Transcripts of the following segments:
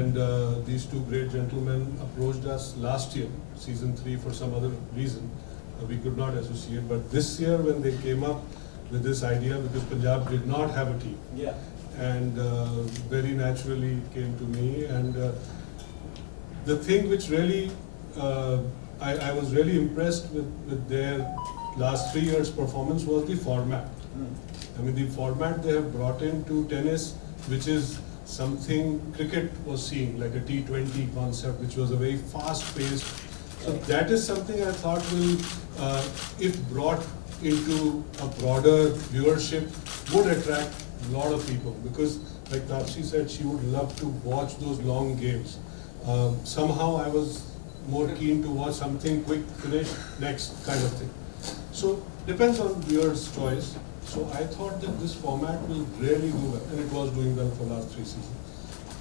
and these two great gentlemen approached us last year, season 3, for some other reason. We could not associate, but this year when they came up with this idea, because Punjab did not have a team, and very naturally it came to me, and the thing which really, I was really impressed with their last 3 years' performance was the format. I mean, the format they have brought into tennis, which is something cricket was seeing, like a T20 concept, which was a very fast-paced. So that is something I thought will, if brought into a broader viewership, would attract a lot of people. Because, like Taapsee said, she would love to watch those long games. Somehow I was more keen to watch something quick, finish, next kind of thing. So depends on viewers' choice. So I thought that this format will really do well, and it was doing well for last 3 seasons.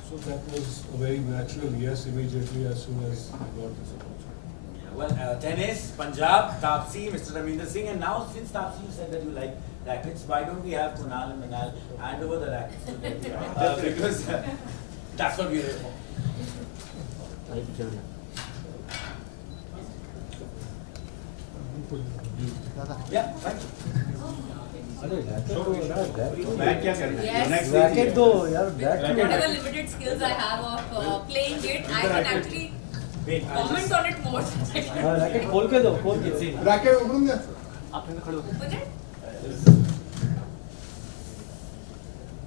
So that was a very natural yes immediately as soon as I got this opportunity. Well, tennis, Punjab, Taapsee, Mr. Ravinder Singh, and now since Taapsee you said that you like rackets, why don't we have Kunal and Manal hand over the rackets to them? Because that's what we're here for. Thank you, Chairman. Yeah, thank you. Back क्या करना है? Yes. Racket दो यार, back Whatever limited skills I have of playing it, I can actually comment on it more. Racket खोल के दो, खोल के रैकेट ओपन दे। आप इधर खड़े हो। Open it?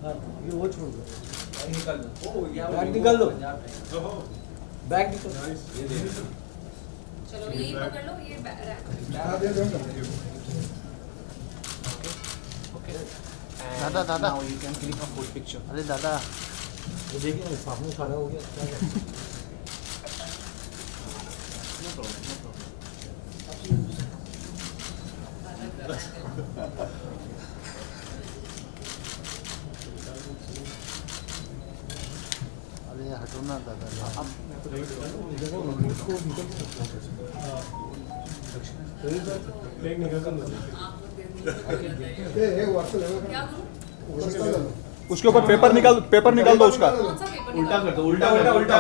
हाँ, ये वो छोड़ दो। निकाल दो। बैग निकाल दो। बैग निकाल। चलो यही पकड़ लो, ये रैकेट। हाँ दे दो। दादा दादा now you can click a full picture अरे दादा ये देखिए ना सामने खड़ा हो गया अरे हटो ना दादा अब उसके ऊपर पेपर निकाल दो उसका कौन सा पेपर उल्टा कर दो, उल्टा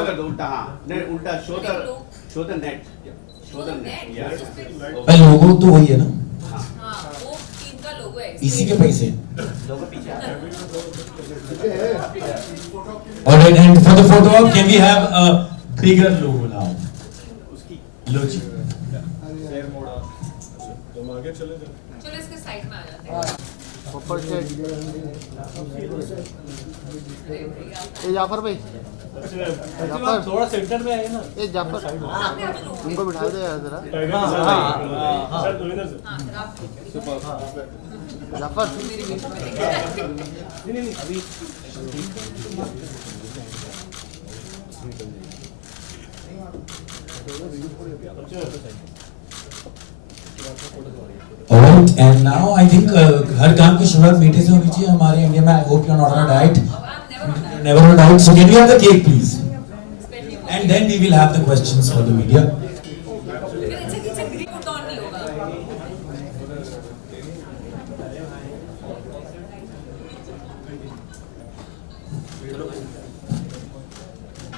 कर दो, उल्टा हाँ, नहीं उल्टा, show the net, show the net, yeah. लोगो तो वही है ना, हाँ, वो टीम का लोगो है। इसी के पैसे लोगों पीछे आ रहे Alright, and for the photo op, can we have a bigger logo now? लो जी तो हम आगे चले जाए। चलो इसके साइड में आ जाते हैं। ऊपर से ए जाफर भाई जाफर थोड़ा सेंटर में आए ना ए जाफर सामने आप लोग। उनको बिठा दे यार जरा जाफर नहीं अभी Alright, and now I think हर काम की शुरुआत मीठे से होनी चाहिए हमारे इंडिया में. I hope you're not on a diet. I'm Never on a diet. So can we have the cake, please? Especially for And then we will have the questions for the media. फिर इनसे green coat on नहीं होगा।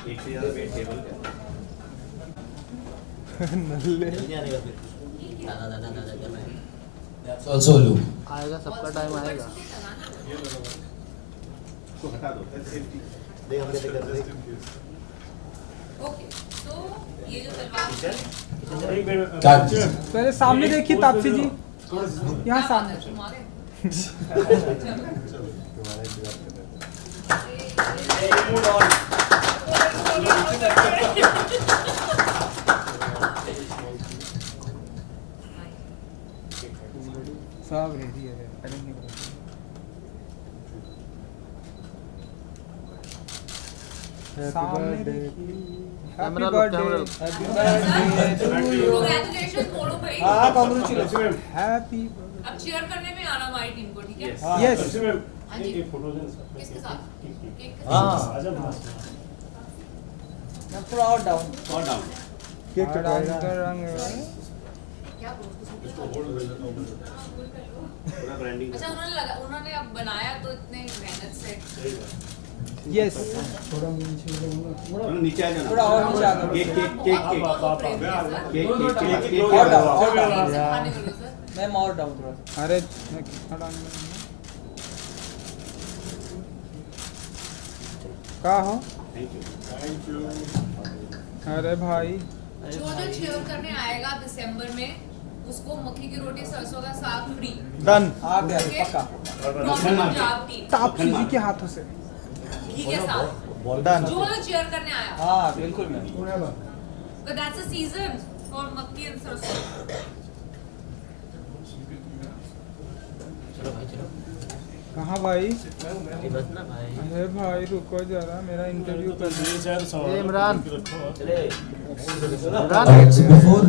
एक से ज़्यादा wait table पे। That's also a look. आएगा सबका टाइम आएगा इसको हटा दो, that's safety. ओके, तो ये जो तलवार काट दीजिए. पहले सामने देखिए तापसी जी, यहाँ सामने. सब रेडी है, करेंगे. सामने देखिए. कैमरा लो कैमरा लो Congratulations बोलो भाई। हाँ, congratulations. Happy birthday. अब cheer करने में आना हमारी टीम को, ठीक है? Yes. हाँ जी। किसके साथ? केक के हाँ थोड़ा और डाउन. और डाउन। केक कटवाएगा. क्या बोलते हैं? इसको होल्ड कर लेता हूँ। पूरा ब्रांडिंग। अच्छा उन्होंने अब बनाया तो इतने मेहनत से। यस थोड़ा नीचे आ जाना। थोड़ा और नीचे आ जाओ। Cake cake cake cake cake और डाउन, और केक डाउन। खाने बोलो सर। मैम और डाउन थोड़ा। अरे मैं कितना डाउन में हूँ? का हो? Thank you. अरे भाई जो cheer करने आएगा दिसंबर में उसको मक्की की रोटी सरसों का साग फ्री। डन आ गया Okay? पक्का। पंजाब टीम तापसी जी के हाथों से घी के साथ डन। जो cheer करने आया। हाँ बिल्कुल ma'am. But that's a season for मक्की and सरसों। कहाँ भाई? अरे भाई रुको जरा मेरा इंटरव्यू कर Imran Alright, so before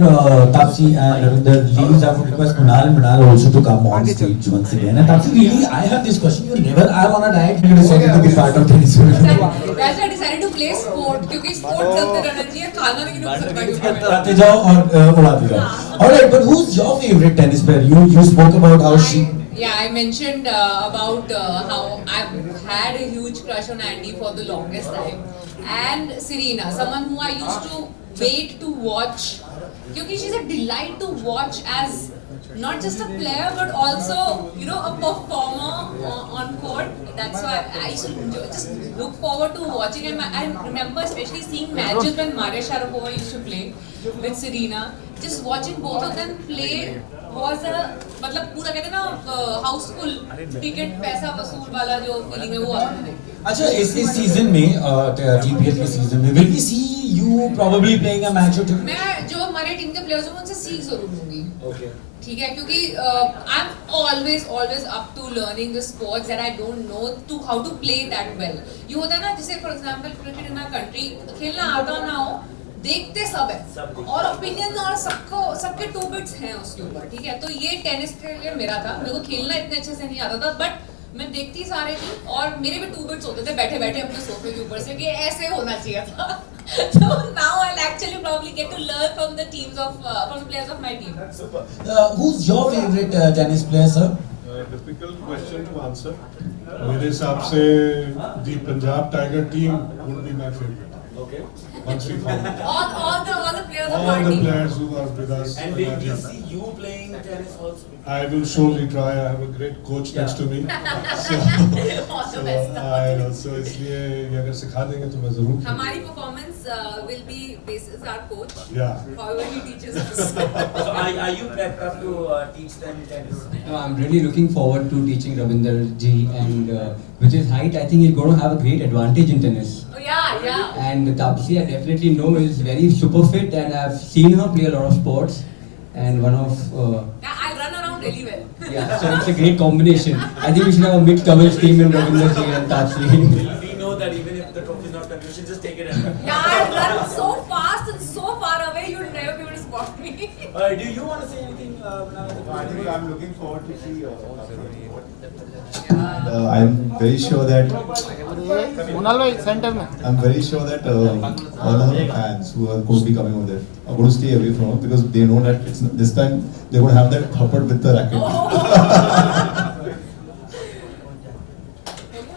Tapsi and Ravinder leaves, I would request Kunal and Mrinal also to come on stage once again. And Tapsi, really, I have this question. You never are on a diet. You decided to be part of tennis. That's why I decided to play sport क्योंकि sport चलते रहना चाहिए खाना नहीं रुक सकता क्योंकि मैं खाते जाओ और उड़ाते जाओ. Alright, but who's your favorite tennis player? You spoke about how she. Yeah, I mentioned about how I've had a huge crush on Andy for the longest time, and Serena, someone who I used to wait to watch, because she's a delight to watch as not just a player but also a performer on court. That's why I used to just look forward to watching. And I remember especially seeing matches when Maria Sharapova used to play with Serena. Just watching both of them play was a मतलब पूरा कहते हैं ना Housefull ticket पैसा वसूल वाला जो feeling है वो आती है। अच्छा इस सीजन में TPL के सीजन में will we see you probably playing a match or two? मैं जो हमारे टीम के प्लेयर्स हैं उनसे सीख जरूर लूंगी। Okay. ठीक है क्योंकि I am always up to learning the sports that I don't know to how to play that well. ये होता है ना जैसे for example cricket in a country खेलना आता ना हो देखते सब है और ओपिनियन और सबके टू बिट्स हैं उसके ऊपर ठीक है। तो ये टेनिस के लिए मेरा था, मेरे को खेलना इतने अच्छे से नहीं आता था बट मैं देखती सारे थी और मेरे भी टू बिट्स होते थे बैठे बैठे अपने सोफे के ऊपर से कि ऐसे होना चाहिए था। So now I'll actually probably get to learn from the teams of from the players of my team. Super. Who's your favorite tennis player, sir? Difficult question to answer. मेरे हिसाब से the Punjab Tiger team would be my favorite. Okay. Once we found it. All the players of All our the team. players who are with us. And will we see you playing tennis also? I will surely try. I have a great coach next to me. All the best. I know. So इसलिए ये अगर सिखा देंगे तो मैं जरूर खेलूंगा. हमारी performance will be basis our coach. Yeah. However he teaches us. So are you prepped up to teach them tennis? No, I'm really looking forward to teaching Ravinder ji, and with his height, I think he's going to have a great advantage in tennis. Oh yeah. And Tapsi, I definitely know is very super fit, and I've seen her play a lot of sports. And one of Yeah, I run around really well. yeah, so it's a great combination. I think we should have a mixed doubles team in Ravinder ji and Tapsi. We know that even if the trophy is not coming, you should just take it and run. Yeah, I run so fast and so far away, you'll never be able to spot me. Do you want to say anything? I'm looking forward to see I'm very sure that Kunal भाई centre में I'm very sure that all of the fans who are going to be coming over there are going to stay away from it because they know that it's this time they're going to have that thupper with the racket.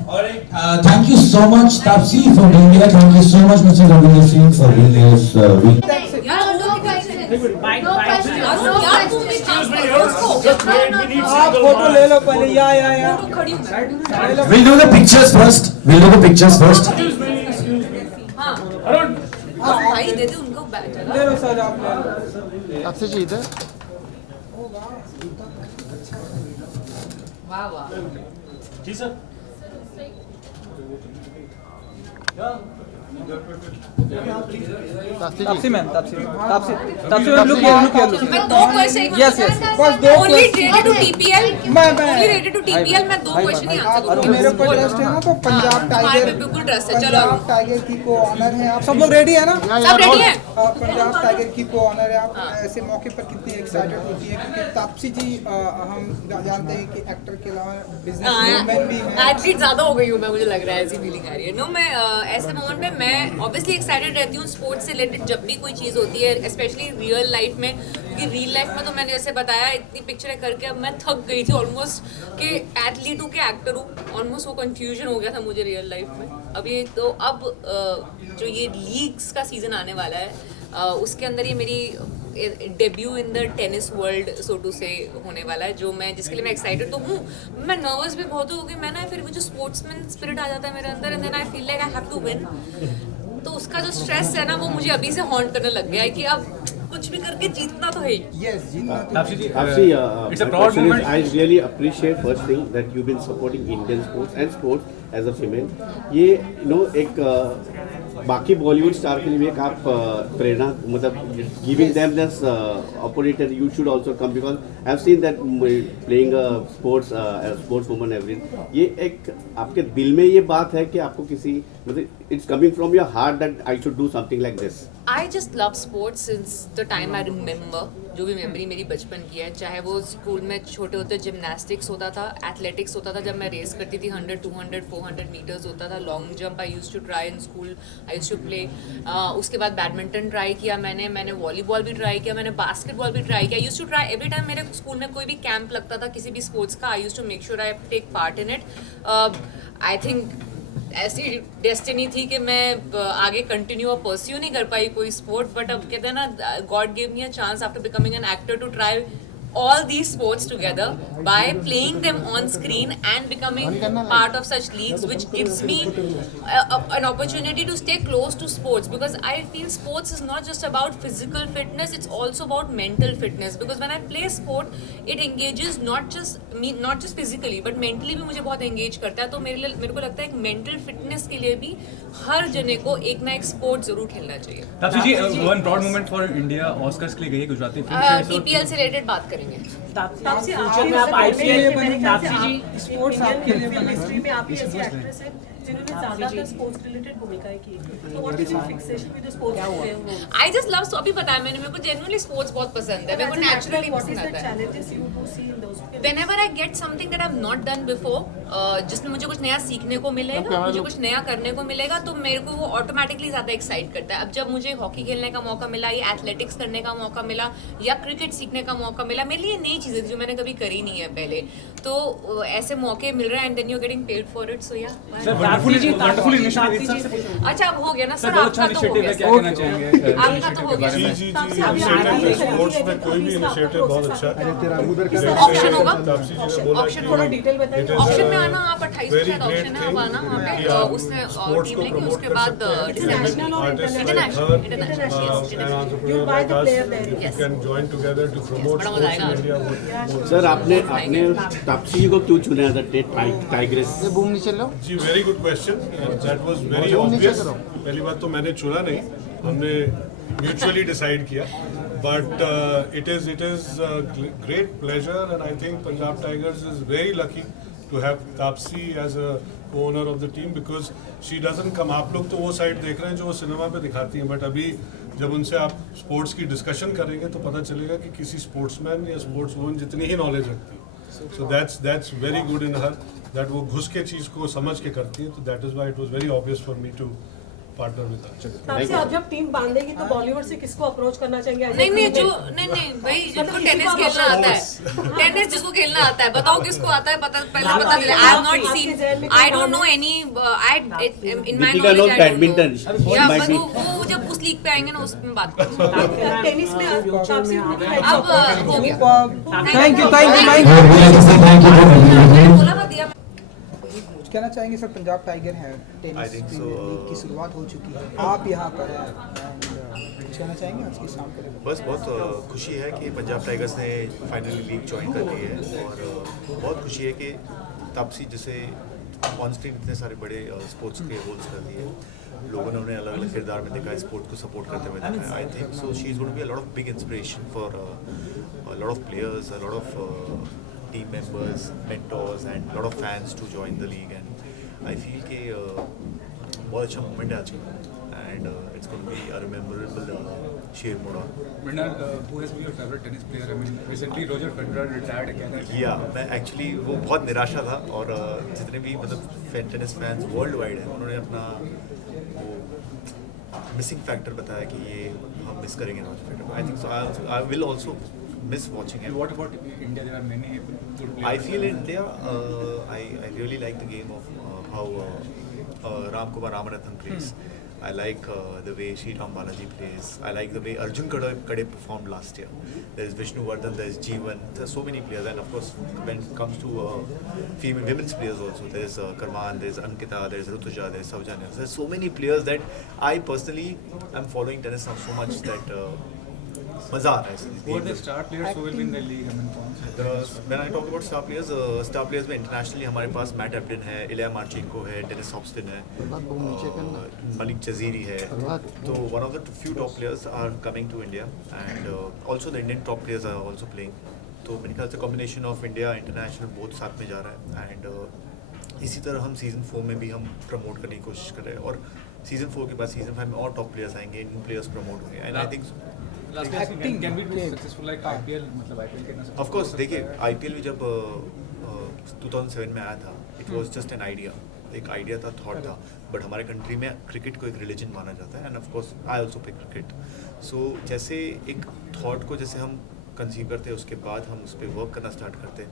Alright. Thank you so much, Tapsi, for being here. Thank you so much, Mr. Ravinder Singh, for being here. यार no question. No question. यार तुम आप photo ले लो पहले या photo खड़ी हूँ। We'll do the pictures first. हाँ। भाई दे दे उनको बैठ ले लो सर आप ले लो। तापसी जी इधर वाह। Taapsee ma'am Taapsee look here मैं दो क्वेश्चन यस बस दो ओनली रेडी टू टीपीएल मैं ओनली रेडी टू टीपीएल मैं दो क्वेश्चन ही आंसर करूंगी मेरे ऊपर ट्रस्ट है ना तो पंजाब तुम्हारे टाइगर पे बिल्कुल ट्रस्ट है चलो पंजाब टाइगर की को ऑनर है आप सब लोग रेडी है ना सब रेडी हैं पंजाब टाइगर की को ऑनर है आप ऐसे मौके पर कितनी एक्साइटेड होती है क्योंकि तापसी जी हम जानते हैं कि एक्टर के अलावा बिजनेस वुमन भी हैं एथलीट ज्यादा हो गई हूँ मैं मुझे लग रहा है ऐसी फीलिंग आ रही है नो मैं ऐसे मोमेंट पे मैं मैं ऑब्वियसली एक्साइटेड रहती हूँ स्पोर्ट्स से रिलेटेड जब भी कोई चीज़ होती है, स्पेशली रियल लाइफ में, क्योंकि रियल लाइफ में तो मैंने जैसे बताया इतनी पिक्चरें करके अब मैं थक गई थी ऑलमोस्ट कि एथलीट हूँ कि एक्टर हूँ, ऑलमोस्ट वो कन्फ्यूजन हो गया था मुझे रियल लाइफ में। अभी तो अब जो ये लीग्स का सीज़न आने वाला है उसके अंदर ये मेरी debut in the tennis world so to से होने वाला है, जो मैं जिसके लिए मैं एक्साइटेड तो हूँ। मैं नर्वस भी बहुत हूँ क्योंकि मैं ना फिर वो जो स्पोर्ट्समैन स्पिरिट आ जाता है मेरे अंदर, and then I feel like I have to win. तो उसका जो स्ट्रेस है ना वो मुझे अभी से हॉन्ट करने लग गया है कि अब कुछ भी करके जीतना तो है ही। यस, जीतना तो Tapsi, it's a proud moment. I really appreciate first thing that you've been supporting Indian sports and sports as a female. ये एक बाकी बॉलीवुड स्टार के लिए भी एक आप प्रेरणा, मतलब giving them this opportunity that you should also come, because I've seen that playing sports woman everything, ये एक आपके दिल में ये बात है कि आपको किसी मतलब it's coming from your heart that I should do something like this. I just love sports since the time I remember. जो भी मेमोरी मेरी बचपन की है, चाहे वो स्कूल में छोटे होते जिमनास्टिक्स होता था, एथलेटिक्स होता था, जब मैं रेस करती थी 100, 200, 400 मीटर्स होता था, long jump I used to try in school, I used to play. उसके बाद बैडमिंटन ट्राई किया मैंने वॉलीबॉल भी ट्राई किया, मैंने बास्केटबॉल भी ट्राई किया। Used to try every time मेरे स्कूल में कोई भी कैंप लगता था किसी भी स्पोर्ट्स का, I used to make sure I take part in it. I think ऐसी डेस्टिनी थी कि मैं आगे कंटिन्यू और परस्यू नहीं कर पाई कोई स्पोर्ट, बट अब कहते हैं ना God gave me a chance after becoming an actor to try all these sports together by playing them on screen and becoming part of such leagues, which gives me an opportunity to stay close to sports, because I feel sports is not just about physical fitness, it's also about mental fitness, because when I play sport it engages not just me, not just physically but mentally भी मुझे बहुत engage करता है। तो मेरे को लगता है एक mental fitness के लिए भी हर जने को एक ना एक sport जरूर खेलना चाहिए। तापसी जी, one proud moment for India, Oscars के लिए गई है गुजराती फिल्म। EPL से रिलेटेड बात करेंगे। तापसी, आप IPL में तापसी जी स्पोर्ट्स आपके लिए हिस्ट्री में आपकी ऐसी एक्ट्रेस है जिन्होंने ज्यादातर स्पोर्ट्स रिलेटेड भूमिकाएं की, तो what is your fixation with the sports? I just love, अभी पता है मेरे को जेन्युइनली स्पोर्ट्स बहुत पसंद है, मेरे को नेचुरली पसंद आता है। challenges you do see in those? Whenever I get something that I've not done before, जिसमें मुझे कुछ नया सीखने को मिलेगा, मुझे कुछ नया करने को मिलेगा, तो मेरे को वो ऑटोमेटिकली ज़्यादा एक्साइट करता है। अब जब मुझे हॉकी खेलने का मौका मिला या एथलेटिक्स करने का मौका मिला या क्रिकेट सीखने का मौका मिला, मेरे लिए नई चीज़ें थी जो मैंने कभी करी नहीं है पहले, तो ऐसे मौके मिल रहे हैं and then you are getting paid for it, so yeah. अच्छा, अब हो गया ना सर, आपका तो हो गया, आपका तो हो गया। जी, स्पोर्ट्स में कोई भी इनिशिएटिव बहुत अच्छा है। ऑप्शन होगा, ऑप्शन थोड़ा डिटेल बताइए। ऑप्शन में आना आप 28 के शायद ऑप्शन है, अब आना वहाँ पे उसने टीम लेके उसके बाद सर आपने तापसी जी को क्यों चुना था टाइग्रेस? जी, very good question, that was very obvious. पहली बात तो मैंने चुना नहीं, हमने म्यूचुअली डिसाइड किया, but it is great pleasure and I think Punjab Tigers is very lucky to have Taapsee as a owner of the team, because she doesn't come, आप लोग तो वो साइड देख रहे हैं जो वो सिनेमा पे दिखाती हैं, बट अभी जब उनसे आप स्पोर्ट्स की डिस्कशन करेंगे तो पता चलेगा कि किसी स्पोर्ट्समैन या स्पोर्ट्स वुमन जितनी ही नॉलेज रखती है, so that's very good in her, that वो घुस के चीज़ को समझ के करती है, तो that is why it was very obvious for me to partner with her। Taapsee, आप जब टीम बांधेगी तो बॉलीवुड से किसको अप्रोच करना चाहेंगे? नहीं भाई, जिसको टेनिस खेलना आता है, टेनिस जिसको खेलना आता है, बताओ किसको आता है, पहले बता दे। I have not seen, I don't know any, in my knowledge badminton या वो जब उस लीग पे आएंगे ना उसमें बात करेंगे। टेनिस में तापसी अब हो गया, थैंक यू। बोला ना दिया। कहना चाहेंगे सर, पंजाब टाइगर है, टेनिस लीग की शुरुआत हो चुकी है, आप यहाँ पर हैं, कुछ कहना चाहेंगे आज की शाम के? बस बहुत खुशी है कि पंजाब टाइगर्स ने फाइनली लीग ज्वाइन कर ली है, और बहुत खुशी है कि तापसी जैसे ऑन स्क्रीन इतने सारे बड़े स्पोर्ट्स के रोल्स कर दिए, लोगों ने उन्हें अलग अलग किरदार में देखा है, स्पोर्ट को सपोर्ट करते हुए देखा है। I think so she is going to be a lot of big inspiration for a lot of players, a lot of team members, mentors and lot of fans to join the league, and I feel कि बहुत अच्छा moment है आज का, and it's going to be a rememberable शेर मोड़ा। Mrinal, who has been your favorite tennis player? I mean, recently Roger Federer retired again. Yeah, मैं actually वो बहुत निराशा था, और जितने भी मतलब टेनिस फैंस वर्ल्ड वाइड हैं उन्होंने अपना वो मिसिंग फैक्टर बताया कि ये हम मिस करेंगे रोजर फेडरर को. आई think so I will also miss watching him. What about India? There are many good players. I feel in India, I really like the game of how Ram Kumar Ramanathan plays. I like the way Sriram Balaji plays. I like the way Arjun Kade performed last year. There is Vishnu Vardhan, there is Jeevan. There are so many players, and of course, when it comes to women's players also, there is Karman, there is Ankita, there is Rutuja, there is Saujanya. There are so many players that I personally am following tennis now so much that. मजा आ रहा है. Who are the star players who will be in the league? I mean, when I talk about star players में internationally हमारे पास Matt Ebden है, Ilya Marchenko है, Dennis Hopston है, Malik Jaziri है. तो one of the few top players are coming to India, and also the Indian top players are also playing. तो मेरे ख्याल से combination of India international both साथ में जा रहा है, and इसी तरह हम season 4 में भी हम promote करने की कोशिश कर रहे हैं, और season 4 के बाद season 5 में और top players आएंगे, new players promote होंगे, and I think last year can we be successful like IPL? मतलब IPL कितना successful? Of course, देखिए IPL भी जब 2007 में आया था, it was just an idea. एक आइडिया था, थॉट था, बट हमारे कंट्री में क्रिकेट को एक रिलीजन माना जाता है, and of course I also play cricket. So जैसे एक थॉट को जैसे हम कंसीव करते हैं, उसके बाद हम उस पर वर्क करना स्टार्ट करते हैं.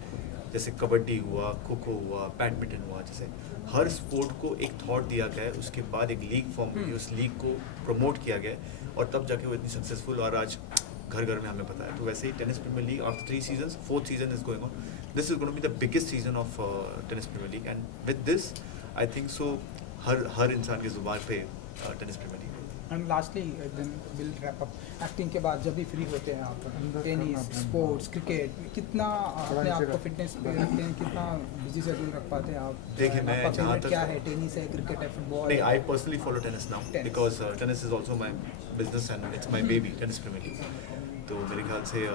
जैसे कबड्डी हुआ, खो खो हुआ, बैडमिंटन हुआ, जैसे हर स्पोर्ट को एक थॉट दिया गया है, उसके बाद एक लीग फॉर्म हुई, उस लीग को प्रमोट किया गया, और तब जाके वो इतनी सक्सेसफुल, और आज घर घर में हमें पता है. तो वैसे ही tennis premier league after 3 seasons, 4th season is going on. This is going to be the biggest season of tennis Premier League, and with this I think so हर इंसान की जुबान पे tennis premier league. And lastly then will wrap up. Acting के बाद जब भी free होते हैं आप, टेनिस, स्पोर्ट्स, क्रिकेट, कितना अपने आप को फिटनेस पे रखते हैं, कितना बिजी शेड्यूल रख पाते हैं आप? देखिए मैं जहाँ तक क्या है, टेनिस है, क्रिकेट है, फुटबॉल? नहीं, I personally follow tennis now because tennis is also my business and it's my baby, tennis premier league. तो मेरे ख्याल से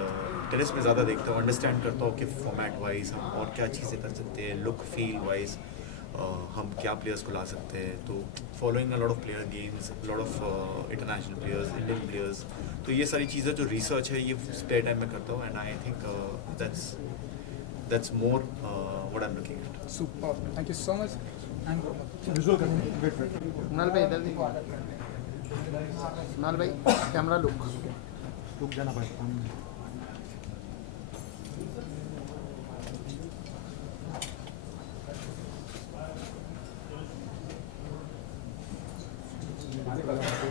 टेनिस में ज़्यादा देखता हूँ, अंडरस्टैंड करता हूँ कि फॉर्मेट वाइज हम और क्या चीज़ें कर सकते हैं, लुक फील वाइज हम क्या प्लेयर्स को ला सकते हैं. तो following a lot of player games, lot of international players, Indian players, तो ये सारी चीज़ें जो रिसर्च है ये स्पेयर टाइम में करता हूँ, and I think that's more what I am looking at. Super, thank you so much. And Kunal भाई इधर देखिए. कुणाल भाई कैमरा लुक जाना भाई.